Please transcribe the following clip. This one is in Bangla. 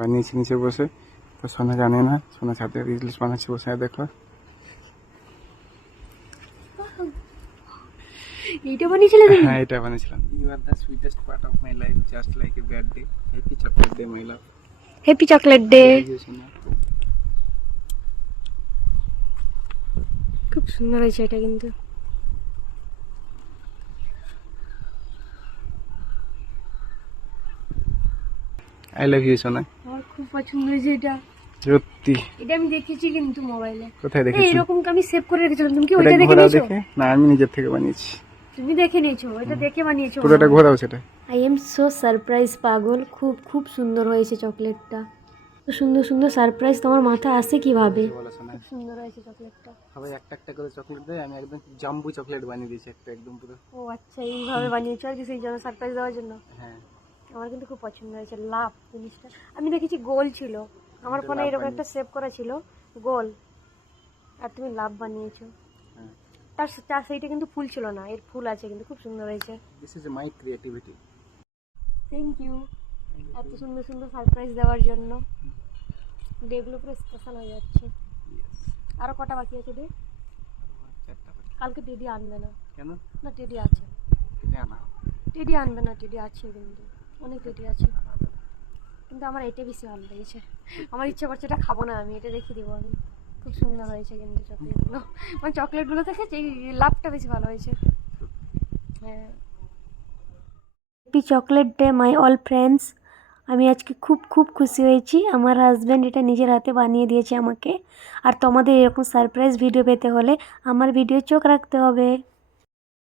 বানিয়েছি নিচে বসে, তো সোনা জানে না, সোনা ছাদে রিলস বানাচ্ছে বসে, দেখো এইটা বানিয়েছিলে তুমি? হ্যাঁ এটা বানিয়েছিলাম। You are the sweetest part of my life, just like a birthday, happy chocolate day my love. Happy chocolate day. খুব সুন্দর হয়েছে এটা কিন্তু। আই লাভ ইউ সোনা। আমার খুব পছন্দ হয়েছে এটা। সত্যি? এটা আমি দেখেছি কিন্তু মোবাইলে। কোথায় দেখেছি? এরকম আমি সেভ করে রেখেছিলাম, তুমি কি ওটা ওইটা দেখে ঘোরাও নিয়েছো? দেখে না, আমি নিজের থেকে বানিয়েছি। তুমি দেখে নিয়েছো, এটা দেখে বানিয়েছো? পুরোটা ঘোরাও সেটা। আই এম সো সারপ্রাইজ পাগল। খুব খুব সুন্দর হয়েছে চকলেটটা। তো সুন্দর সুন্দর সারপ্রাইজ তোমার মাথায় আসে কিভাবে? বলো সোনা, খুব সুন্দর হয়েছে চকলেটটা। সবাই একটা একটা করে চকলেট দেয়, আমি একদম জাম্বু চকলেট বানিয়ে দিয়েছি একটা, একদম পুরো। ও আচ্ছা, এইভাবে বানিয়েছো আর কি, সেই জন্য সারপ্রাইজ দেওয়ার জন্য। হ্যাঁ আমার কিন্তু খুব পছন্দ হয়েছে লাভ জিনিসটা। আমি দেখেছি গোল ছিল, আমার ফোনে এরকম একটা সেভ করা ছিল গোল, আর তুমি লাভ বানিয়েছো। হ্যাঁ, তার সেইটা কিন্তু ফুল ছিল না, এর ফুল আছে কিন্তু খুব সুন্দর হয়েছে। This is my creativity. Thank you এত সুন্দর সুন্দর সারপ্রাইজ দেওয়ার জন্য। ডেগুলো পুরো স্পেশাল হয়ে যাচ্ছে। আরো কটা বাকি আছে ডে? কালকে টেডি আনবে না? কেন? না টেডি আছে, না, টেডি আনবে না, টেডি আছে কিন্তু, অনেক টেডি আছে। কিন্তু আমার এটা বেশি ভালো লেগেছে, আমার ইচ্ছে করছে এটা খাবো না, আমি এটা রেখে দিব আমি। খুব সুন্দর হয়েছে কিন্তু চকলেটগুলো, মানে চকলেটগুলো থেকে এই লাভটা বেশি ভালো হয়েছে। হ্যাঁ, happy chocolate day my all friends. আমি আজকে খুব খুব খুশি হয়েছি, আমার হাজব্যান্ড এটা নিজের হাতে বানিয়ে দিয়েছে আমাকে। আর তোমাদের এরকম সারপ্রাইজ ভিডিও পেতে হলে আমার ভিডিও চোখ রাখতে হবে।